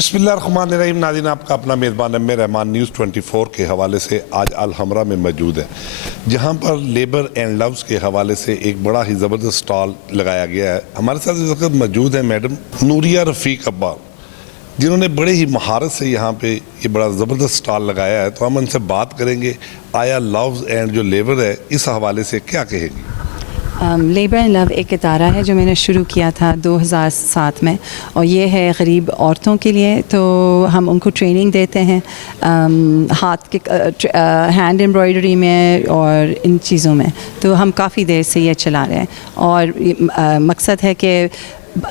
बिस्मिल्लाह रहमान रहीम। नाज़रीन, आपका अपना मेज़बान एम ए रहमान न्यूज़ 24 के हवाले से आज अल-हमरा में मौजूद है, जहां पर लेबर एंड लव्स के हवाले से एक बड़ा ही ज़बरदस्त स्टॉल लगाया गया है। हमारे साथ इस वक्त मौजूद है मैडम नूरिया रफ़ीक अब्बा, जिन्होंने बड़े ही महारत से यहाँ पे ये बड़ा ज़बरदस्त स्टॉल लगाया है। तो हम उनसे बात करेंगे आया लव्स एंड जो लेबर है इस हवाले से क्या कहेंगी। लेबर एंड लव एक इदारा है जो मैंने शुरू किया था 2007 में, और ये है गरीब औरतों के लिए। तो हम उनको ट्रेनिंग देते हैं हाथ के हैंड एम्ब्रॉयडरी में और इन चीज़ों में। तो हम काफ़ी देर से ये चला रहे हैं, और मकसद है कि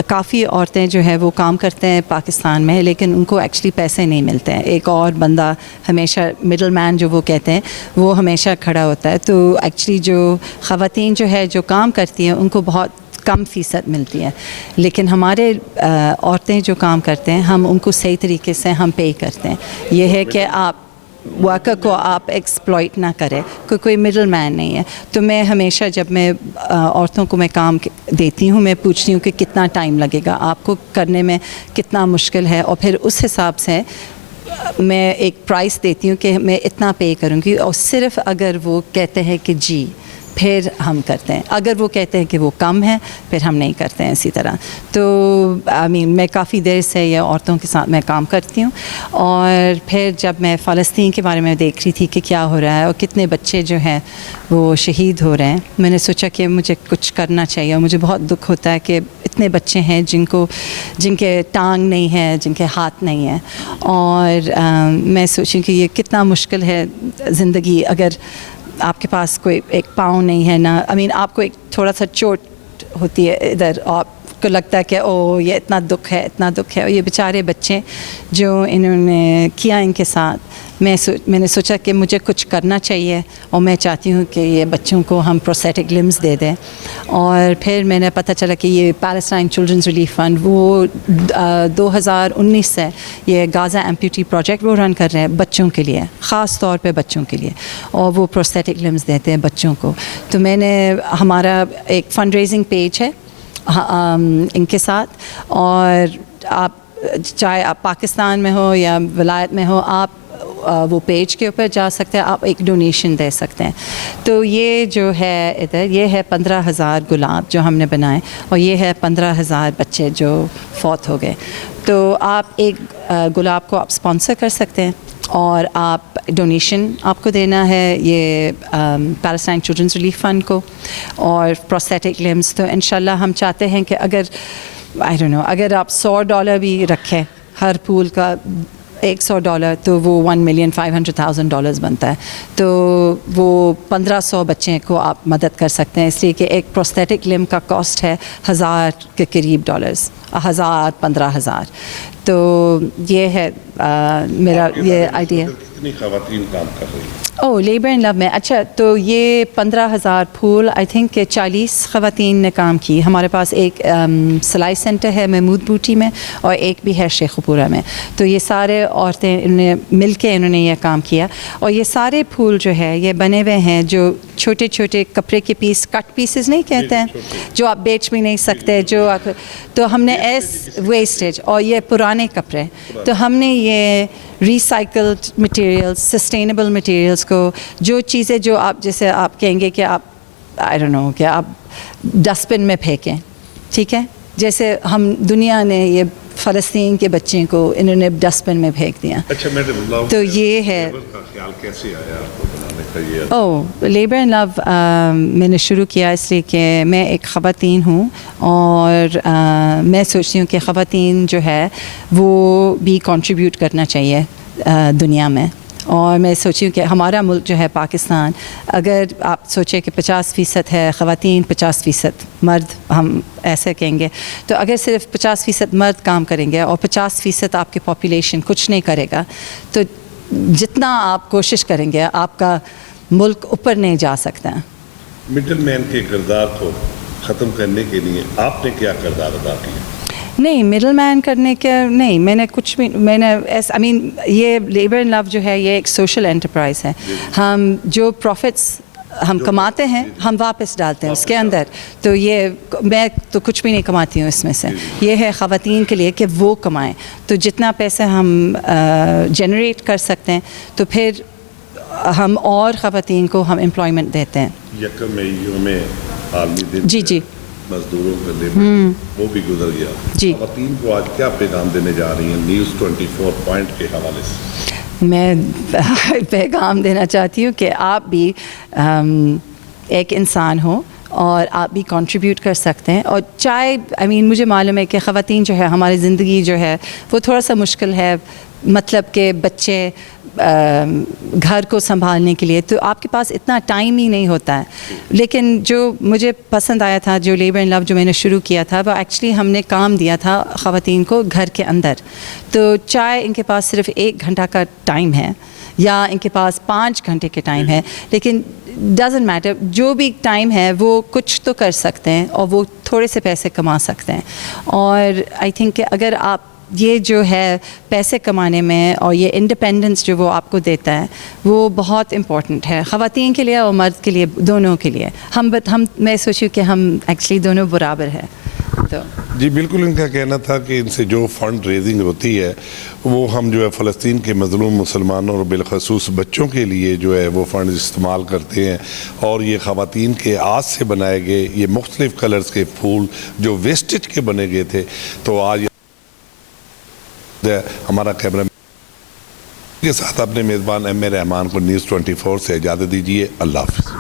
काफ़ी औरतें जो है वो काम करते हैं पाकिस्तान में, लेकिन उनको एक्चुअली पैसे नहीं मिलते हैं। एक और बंदा हमेशा मिडल मैन जो वो कहते हैं वो हमेशा खड़ा होता है। तो एक्चुअली जो ख़वातीन जो है जो काम करती हैं उनको बहुत कम फ़ीसद मिलती है, लेकिन हमारे औरतें जो काम करते हैं हम उनको सही तरीके से हम पे करते हैं। ये है कि आप वर्कर को आप एक्सप्लॉइट ना करें, कोई मिडल मैन नहीं है। तो मैं हमेशा जब मैं औरतों को मैं काम देती हूँ, मैं पूछती हूँ कि कितना टाइम लगेगा आपको करने में, कितना मुश्किल है, और फिर उस हिसाब से मैं एक प्राइस देती हूँ कि मैं इतना पे करूँगी। और सिर्फ़ अगर वो कहते हैं कि जी, फिर हम करते हैं। अगर वो कहते हैं कि वो कम है, फिर हम नहीं करते हैं इसी तरह। तो मैं काफ़ी देर से ये औरतों के साथ मैं काम करती हूँ। और फिर जब मैं फ़लस्तीन के बारे में देख रही थी कि क्या हो रहा है और कितने बच्चे जो हैं वो शहीद हो रहे हैं, मैंने सोचा कि मुझे कुछ करना चाहिए। और मुझे बहुत दुख होता है कि इतने बच्चे हैं जिनके टांग नहीं है, जिनके हाथ नहीं है। और मैं सोचूं कि ये कितना मुश्किल है ज़िंदगी, अगर आपके पास कोई एक पाँव नहीं है ना, आपको एक थोड़ा सा चोट होती है इधर, आपको लगता है कि ओ ये इतना दुख है, इतना दुख है। और ये बेचारे बच्चे जो इन्होंने किया इनके साथ, मैंने सोचा कि मुझे कुछ करना चाहिए, और मैं चाहती हूँ कि ये बच्चों को हम प्रोस्थेटिक लिम्स दे दें। और फिर मैंने पता चला कि ये पैलेस्टाइन चिल्ड्रंस रिलीफ फंड वो 2019 से ये गाज़ा एम्प्यूटी प्रोजेक्ट वो रन कर रहे हैं बच्चों के लिए, ख़ास तौर पे बच्चों के लिए, और वो प्रोस्थेटिक लिम्स देते हैं बच्चों को। तो हमारा एक फ़ंड रेजिंग पेज है इनके साथ, और आप चाहे आप पाकिस्तान में हो या विलायत में हो, आप वो पेज के ऊपर जा सकते हैं, आप एक डोनेशन दे सकते हैं। तो ये जो है इधर, ये है 15,000 गुलाब जो हमने बनाए, और ये है 15,000 बच्चे जो फौत हो गए। तो आप एक गुलाब को आप स्पॉन्सर कर सकते हैं, और आप डोनेशन आपको देना है ये पैलेस्टाइन चिल्ड्रंस रिलीफ फंड को, और प्रोस्थेटिक लिम्स। तो इंशाल्लाह हम चाहते हैं कि अगर आप $100 भी रखें हर पूल का, $100, तो वो $1,500,000 बनता है। तो वो 1500 बच्चे को आप मदद कर सकते हैं, इसलिए कि एक प्रोस्थेटिक लिम का कॉस्ट है $1000 के करीब, 1000-15,000। तो ये है मेरा ये आइडिया। कितनी ख़वातीन काम कर रही हैं? लेबर एंड लव में, अच्छा, तो ये 15,000 फूल, आई थिंक कि 40 ख़वातीन ने काम की। हमारे पास एक सिलाई सेंटर है महमूद बूटी में, और एक भी है शेखपुरा में। तो ये सारे औरतें इन्होंने ये काम किया। और ये सारे फूल जो है ये बने हुए हैं जो छोटे छोटे कपड़े के पीस, कट पीसेस नहीं कहते हैं, जो आप बेच भी नहीं सकते, तो हमने वेस्टेज, और ये पुराने कपड़े, तो हमने ये रिसाइकल्ड मटेरियल्स, सस्टेनेबल मटेरियल्स को, जो चीज़ें जो आप जैसे आप कहेंगे कि आप कि आप डस्टबिन में फेंकें, ठीक है, जैसे हम दुनिया ने ये फ़लस्तीन के बच्चे को इन्होंने डस्टबिन में फेंक दिया। अच्छा मैडम, तो ये है ख्याल कैसे आया आपको बनाने का ये? लेबर एंड लव मैंने शुरू किया इसलिए कि मैं एक ख़वातीन हूँ, और मैं सोचती हूँ कि ख़वातीन जो है वो भी कंट्रीब्यूट करना चाहिए दुनिया में। और मैं सोची हूँ कि हमारा मुल्क जो है पाकिस्तान, अगर आप सोचें कि 50% है ख़वातीन, 50% मर्द, हम ऐसे कहेंगे, तो अगर सिर्फ 50% मर्द काम करेंगे और 50% आपकी पॉपुलेशन कुछ नहीं करेगा, तो जितना आप कोशिश करेंगे आपका मुल्क ऊपर नहीं जा सकता। मिडल मैन के किरदार को ख़त्म करने के लिए आपने क्या किरदार अदा किया? नहीं, मिडल मैन करने के नहीं, मैंने कुछ भी, ये लेबर एंड लव जो है ये एक सोशल एंटरप्राइज है। हम जो प्रॉफिट्स ہم کماتے ہیں ہم واپس ڈالتے ہیں اس کے اندر. تو یہ میں تو کچھ بھی نہیں کماتی ہوں اس میں سے. یہ ہے خواتین کے لیے کہ وہ کمائیں. تو جتنا پیسے ہم جنریٹ کر سکتے ہیں تو پھر ہم اور خواتین کو ہم امپلائمنٹ دیتے ہیں. یکم مئی میں عالمی دن جی مزدوروں کا لیبر وہ بھی گزر گیا. جی. خواتین کو آج کیا پیغام دینے جا رہی ہیں نیوز 24 پوائنٹ کے حوالے سے؟ میں پیغام دینا چاہتی ہوں کہ آپ بھی ایک انسان ہو اور آپ بھی کنٹریبیوٹ کر سکتے ہیں. اور چاہے مجھے معلوم ہے کہ خواتین جو ہے ہماری زندگی جو ہے وہ تھوڑا سا مشکل ہے, مطلب کہ بچے گھر کو سنبھالنے کے لیے تو آپ کے پاس اتنا ٹائم ہی نہیں ہوتا ہے. لیکن جو مجھے پسند آیا تھا جو لیبر اینڈ لو جو میں نے شروع کیا تھا وہ ایکچولی ہم نے کام دیا تھا خواتین کو گھر کے اندر. تو چاہے ان کے پاس صرف 1 گھنٹہ کا ٹائم ہے یا ان کے پاس 5 گھنٹے کے ٹائم ہے, لیکن ڈزنٹ میٹر, جو بھی ٹائم ہے وہ کچھ تو کر سکتے ہیں اور وہ تھوڑے سے پیسے کما سکتے ہیں. اور آئی تھنک کہ اگر آپ یہ جو ہے پیسے کمانے میں اور یہ انڈیپینڈنس جو وہ آپ کو دیتا ہے وہ بہت امپورٹنٹ ہے خواتین کے لیے اور مرد کے لیے, دونوں کے لیے. میں سوچوں کہ ہم ایکچولی دونوں برابر ہیں. تو جی بالکل, ان کا کہنا تھا کہ ان سے جو فنڈ ریزنگ ہوتی ہے وہ ہم جو ہے فلسطین کے مظلوم مسلمانوں اور بالخصوص بچوں کے لیے جو ہے وہ فنڈ استعمال کرتے ہیں. اور یہ خواتین کے ہاتھ سے بنائے گئے یہ مختلف کلرز کے پھول جو ویسٹیج کے بنے گئے تھے. تو آج ہمارا کیمرہ کے ساتھ اپنے میزبان ایم اے رحمان کو نیوز 24 سے اجازت دیجیے. اللہ حافظ.